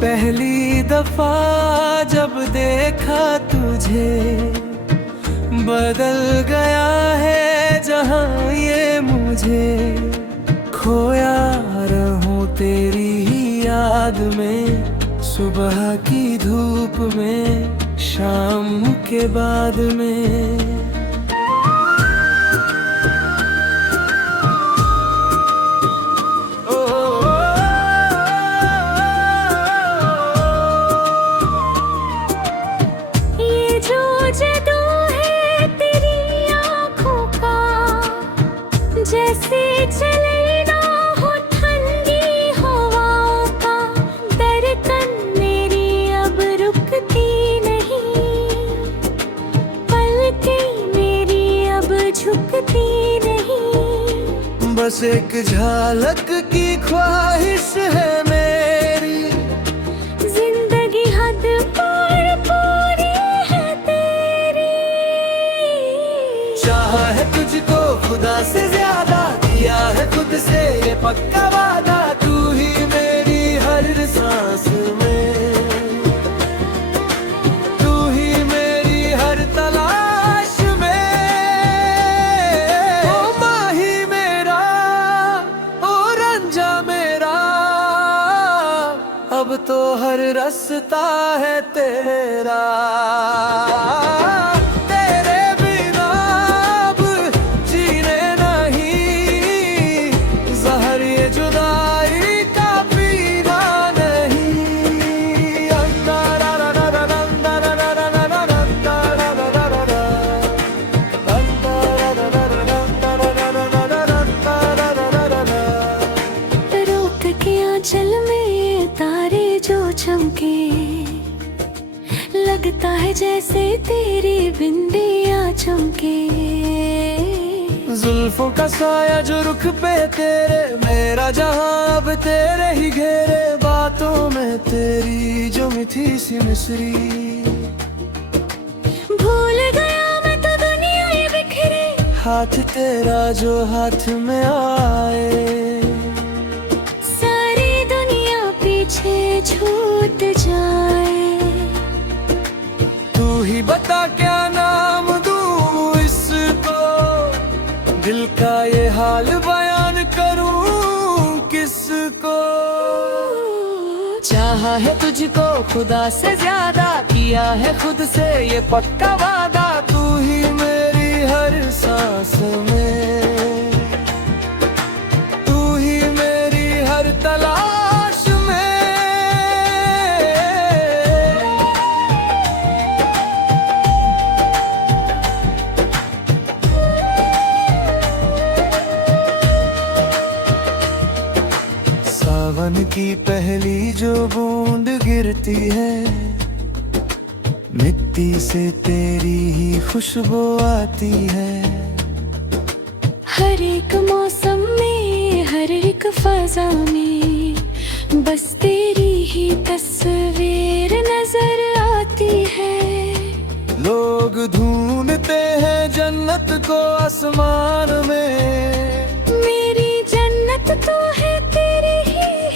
पहली दफा जब देखा तुझे, बदल गया है जहां ये मुझे। खोया रहूं तेरी ही याद में, सुबह की धूप में, शाम के बाद में। जैसे चले ना हो ठंडी हवाओं का, धड़कन मेरी अब रुकती नहीं, पलकें मेरी अब झुकती नहीं। बस एक झलक की ख्वाहिश है मेरी, जिंदगी हद पार पूरी है तेरी। चाहा है तुझको खुदा से ज्यादा, किया है खुद से ये पक्का वादा। तू ही मेरी हर सांस में, तू ही मेरी हर तलाश में। ओ माही मेरा, ओ रंजा मेरा, अब तो हर रास्ता है तेरा। चल में तारे जो चमके, लगता है जैसे तेरी बिंदियां चमके। जुल्फों का साया जो रुख पे तेरे, मेरा जहां अब तेरे ही घेरे। बातों में तेरी जो मीठी सी मिसरी, भूल गया मैं तो दुनिया ये बिखरे। हाथ तेरा जो हाथ में आए, छूट जाए। तू ही बता क्या नाम दूं इसको, दिल का ये हाल बयान करूं किसको। चाहा है तुझको खुदा से ज्यादा, किया है खुद से ये पक्का वादा। तू ही मेरी हर सांस में, तू ही मेरी हर तलाश। सावन की पहली जो बूंद गिरती है, मिट्टी से तेरी ही खुशबू आती है। हर एक मौसम में, हर एक फजा में, बस तेरी ही तस्वीर नजर आती है। लोग ढूंढते हैं जन्नत को आसमान में, मेरी जन्नत तो है तेरी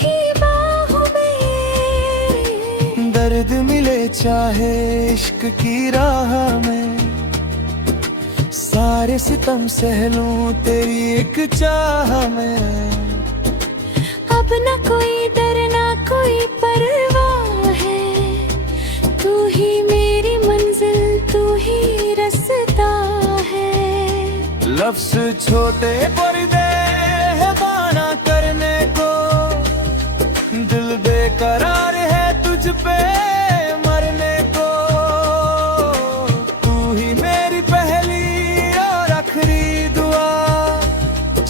ही बाहों में। दर्द मिले चाहे इश्क की राह में, सारे सितम सह लूं तेरी एक चाह में। अब न कोई डर ना कोई परवाह है, तू ही मेरी मंजिल, तू ही रास्ता है। लफ्ज़ छोटे पर्दे है माना करने को, दिल बेकरार है तुझ पे मरने को। तू ही मेरी पहली और आखिरी दुआ,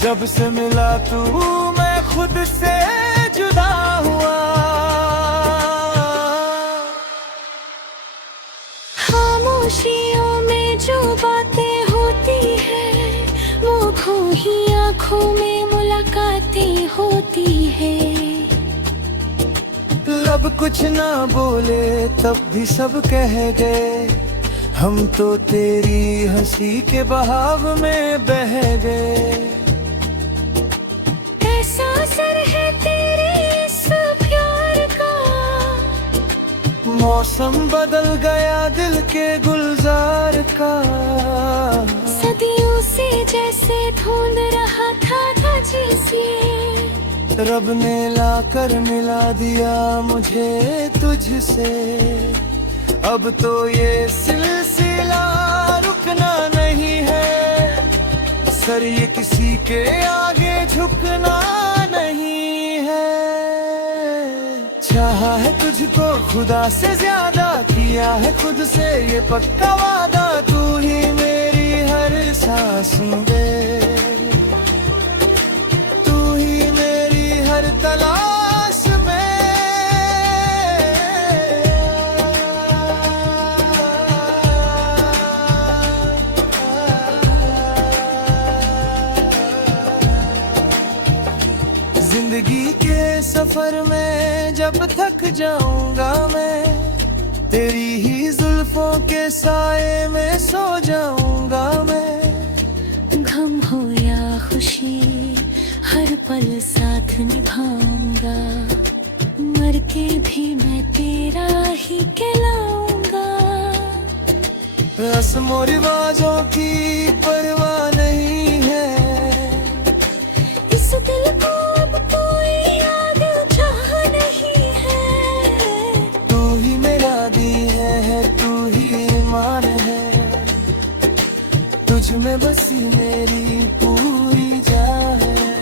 जब से मिला तू मैं खुद से जुदा हुआ। खामोशियों में जो बातें होती है, वो खो ही आँखों में मुलाकातें होती है। लब कुछ ना बोले तब भी सब कह गए, हम तो तेरी हंसी के बहाव में बह गए। ऐसा असर है तेरे इस प्यार का, मौसम बदल गया दिल के गुलजार का। सदियों से जैसे ढूंढ रहा था जिसे रब ने लाकर मिला दिया मुझे तुझसे। अब तो ये सिलसिला रुकना नहीं है, सर ये किसी के आगे झुकना नहीं है। चाहा है तुझको खुदा से ज्यादा, किया है खुद से ये पक्का वादा, तू ही मेरी हर सांस में, तू ही मेरी हर तलाश में। जिंदगी के सफर में जब थक जाऊंगा मैं, तेरी ही जुल्फों के साए में सो जाऊंगा मैं। गम हो या खुशी हर पल साथ निभाऊंगा, मर के भी मैं तेरा ही कहलाऊंगा। रस्मों रिवाजों की परवाह नहीं है, इस दिल को अब कोई याद चाह नहीं है। तू ही मेरा दी है, तू ही ईमान है, तुझ में बसी मेरी पूरी जान है।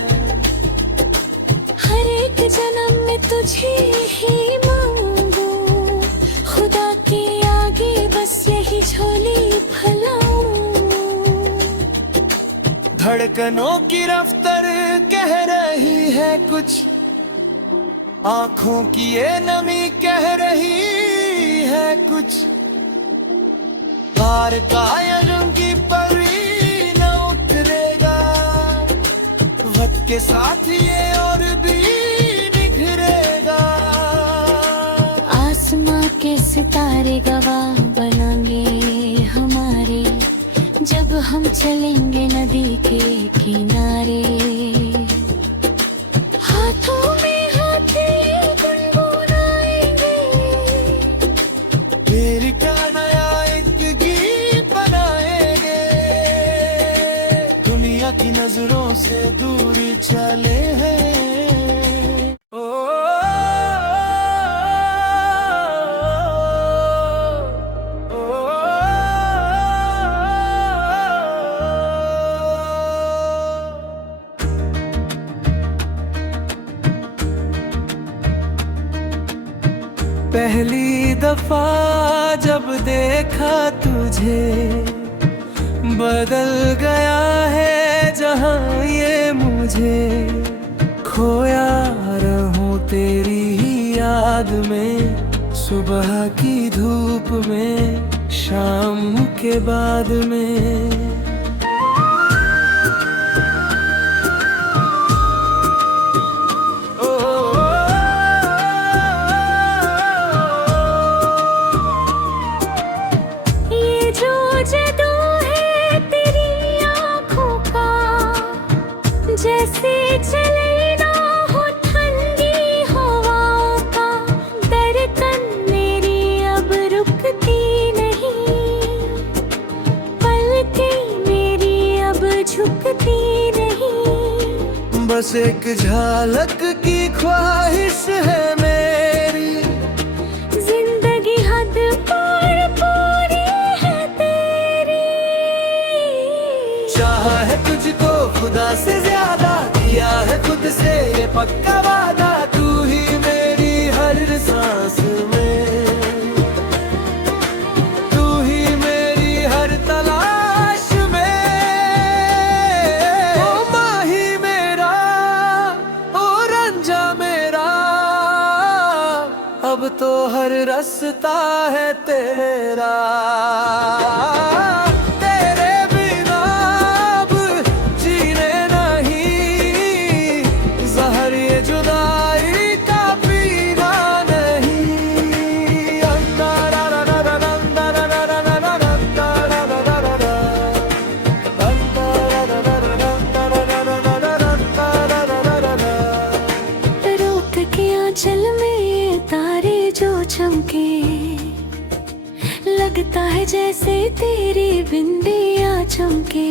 हर एक जन्म में तुझे ही मांगू, खुदा के आगे बस यही झोली फैलाऊं। धड़कनों की रफ्तार कह रही है कुछ, आंखों की ये नमी कह रही है कुछ। पार का यम की परी न उतरेगा, वक्त के साथ ये और भी निखरेगा। आसमां के सितारे गवाह बनाएंगे हमारे, जब हम चलेंगे नदी के किनारे। हाथों में हाथ गुनगुनाएंगे, मेरी का नया एक गीत बनाएंगे। दुनिया की नजरों से दूर चले हैं। ओ, पहली दफा जब देखा तुझे, बदल गया है जहां ये मुझे। खोया रहूं तेरी ही याद में, सुबह की धूप में, शाम के बाद में। जैसे चले ना हो ठंडी हवाओं का, धड़कन मेरी अब रुकती नहीं, पलकें मेरी अब झुकती नहीं। बस एक झलक की ख्वाहिश है मेरी, जिंदगी हद पार पूरी है तेरी। चाहा है तुझको खुदा से ज्यादा, किया है खुद से ये पक्का वादा, तू ही मेरी हर सांस में, तू ही मेरी हर तलाश में। ओ माही मेरा, ओ रंजा मेरा, अब तो हर रास्ता है तेरा। चल में तारे जो चमके, लगता है जैसे तेरी बिंदियां चमके।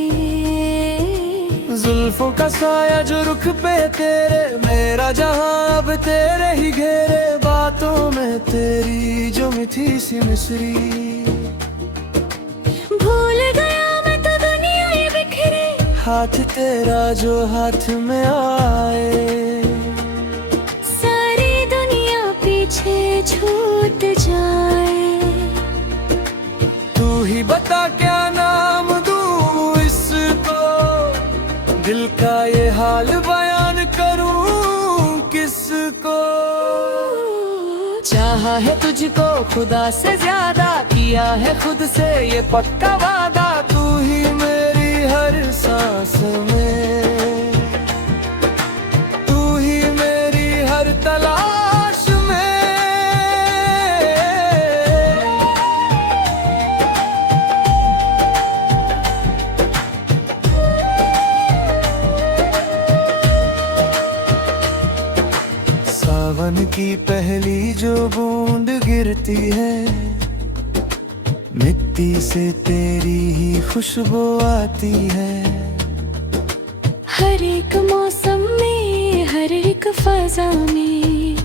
जुल्फों का साया जो रुख पे तेरे, मेरा जहां अब तेरे ही घेरे। बातों में तेरी जो मीठी सी मिसरी, भूल गया मैं तो दुनिया ये बिखरे। हाथ तेरा जो हाथ में आए, सारी दुनिया पीछे छूट जाए। तू ही बता क्या नाम दूं इसको, दिल का ये हाल बयान करूं किसको। चाहा है तुझको खुदा से ज्यादा, किया है खुद से ये पक्का वादा। तू ही मेरी हर सांस में, तू ही मेरी हर तलाश में। सावन की पहली जो बूंद गिरती है, मिट्टी से तेरी ही खुशबू आती है। हर एक मौसम में, हर एक फजा में,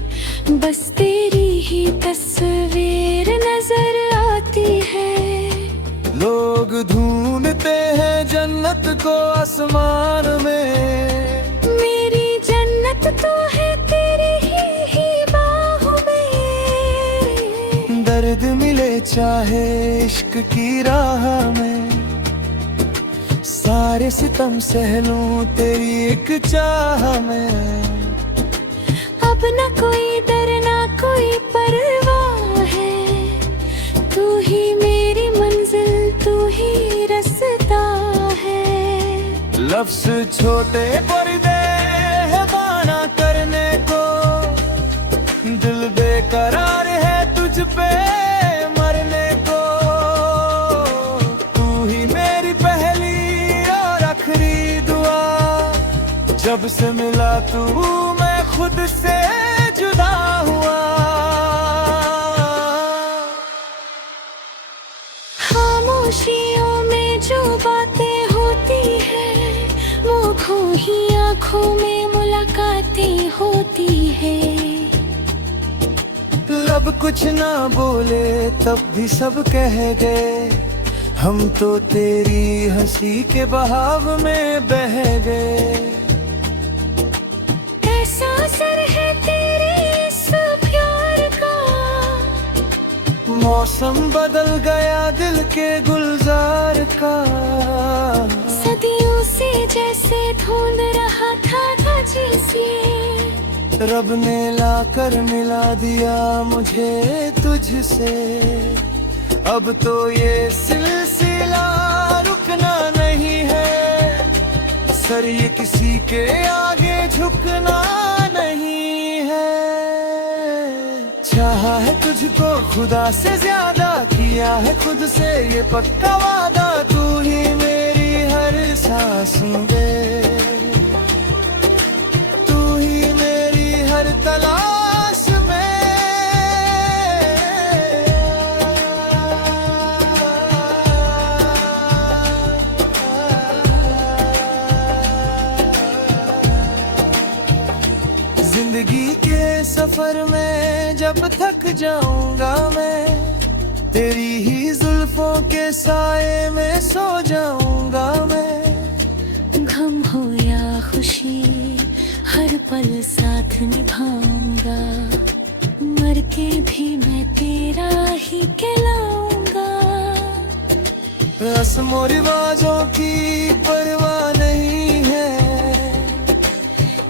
बस तेरी ही तस्वीर नजर आती है। लोग ढूंढते हैं जन्नत को आसमान में, मेरी जन्नत तो है तेरी ही बाहों में। दर्द मिले चाहे इश्क की राह में, सारे सितम सह लूं तेरी एक चाह में। अब न कोई डर ना कोई परवाह है, तू ही मेरी मंजिल, तू ही रास्ता है। लफ्ज़ छोटे पर्दे है बाना करने को, दिल बेकरार है तुझ पे मरने को। तू ही मेरी पहली और आखिरी दुआ, जब से मिला तू मैं खुद से जुदा हुआ। खामोशियों में जो बातें होती है, वो खो ही आँखों में मुलाकातें होती है। लब कुछ ना बोले तब भी सब कह गए, हम तो तेरी हंसी के बहाव में बह गए। ऐसा असर है तेरे इस प्यार का, मौसम बदल गया दिल के गुलजार का। सदियों से जैसे ढूंढ रहा था जिसे, रब ने लाकर मिला दिया मुझे तुझसे। अब तो ये सिलसिला रुकना नहीं है, सर ये किसी के आगे झुकना नहीं है। चाहा है तुझको खुदा से ज्यादा, किया है खुद से ये पक्का वादा। तू ही मेरी हर सांस में, तू ही मेरी हर तलाश में। जिंदगी के सफर में जब थक जाऊंगा मैं, तेरी ही जुल्फों के साए में सो जाऊंगा मैं। गम हो या खुशी हर पल साथ निभाऊंगा, मर के भी मैं तेरा ही कहलाऊंगा। रस्मों रिवाजों की परवाह नहीं है,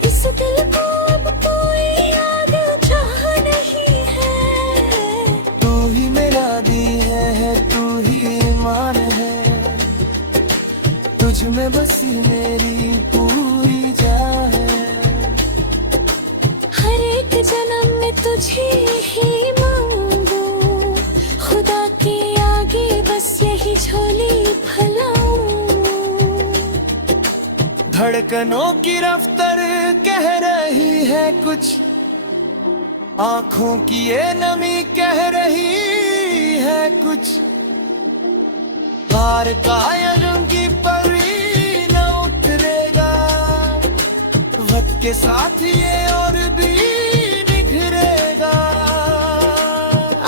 इस दिल को अब कोई याद चाह नहीं है। तू ही मेरा दी है, तू ही ईमान है, तुझ में बसी मेरी पूरी जान है। हर एक जन्म में तुझे ही मांगू, खुदा के आगे बस यही झोली फैलाऊं। धड़कनों की रफ्तार कह रही है कुछ, आंखों की ये नमी कह रही है कुछ। हार का यम की परी न उतरेगा, वक्त के साथ ये और भी निखरेगा।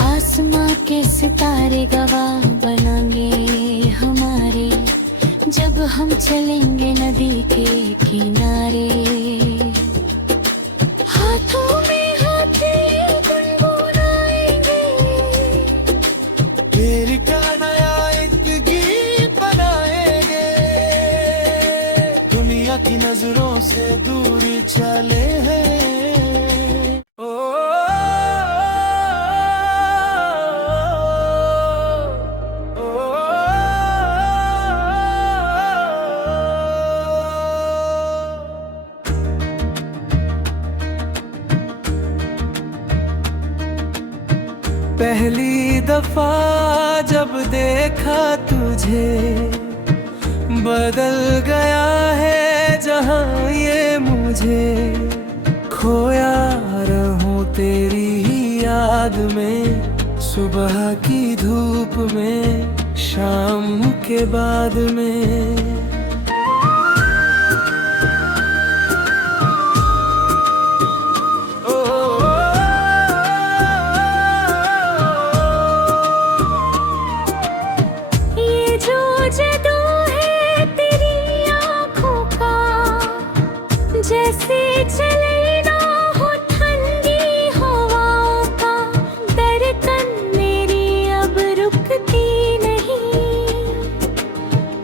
आसमां के सितारे गवाह बनेंगे हमारे, जब हम चलेंगे नदी के किनारे। हाथों में हाथ गुनगुनाएंगे, मेरी का नया एक गीत बनाएंगे। दुनिया की नजरों से दूर चले हैं। ओ, पहली दफा जब देखा तुझे, बदल गया है जहां ये मुझे। खोया रहूं तेरी ही याद में, सुबह की धूप में, शाम के बाद में। जादू है तेरी आँखों का, जैसे चले ना हो ठंडी हवाओं का। धड़कन मेरी अब रुकती नहीं,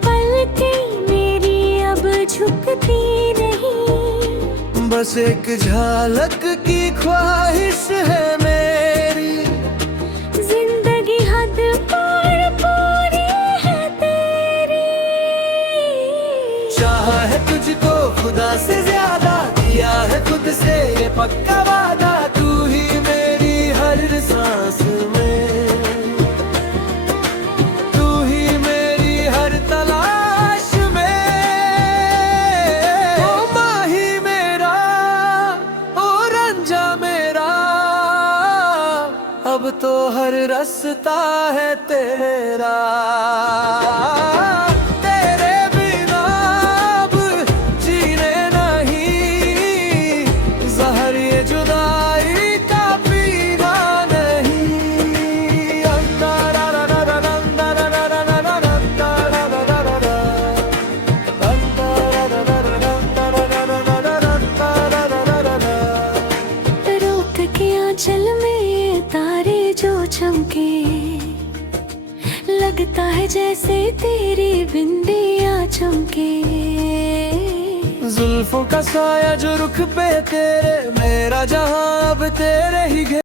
पलकें मेरी अब झुकती नहीं। बस एक झलक की ख्वाहिश है मेरी, जिंदगी हद पार पूरी है तेरी। चाहा है तुझको खुदा से ज्यादा, किया है खुद से ये पक्का वादा। तू ही मेरी हर सांस में, तू ही मेरी हर तलाश में। ओ माही मेरा, ओ रंजा मेरा, अब तो हर रास्ता है तेरा। तेरे बिना अब जीने नहीं, जहर ये जुदाई का पीना नहीं। रोक के आंचल में तारे जो चमके, लगता है जैसे तेरी बिंदियां चमके। जुल्फों का साया जो रुख पे तेरे, मेरा जहां अब तेरे ही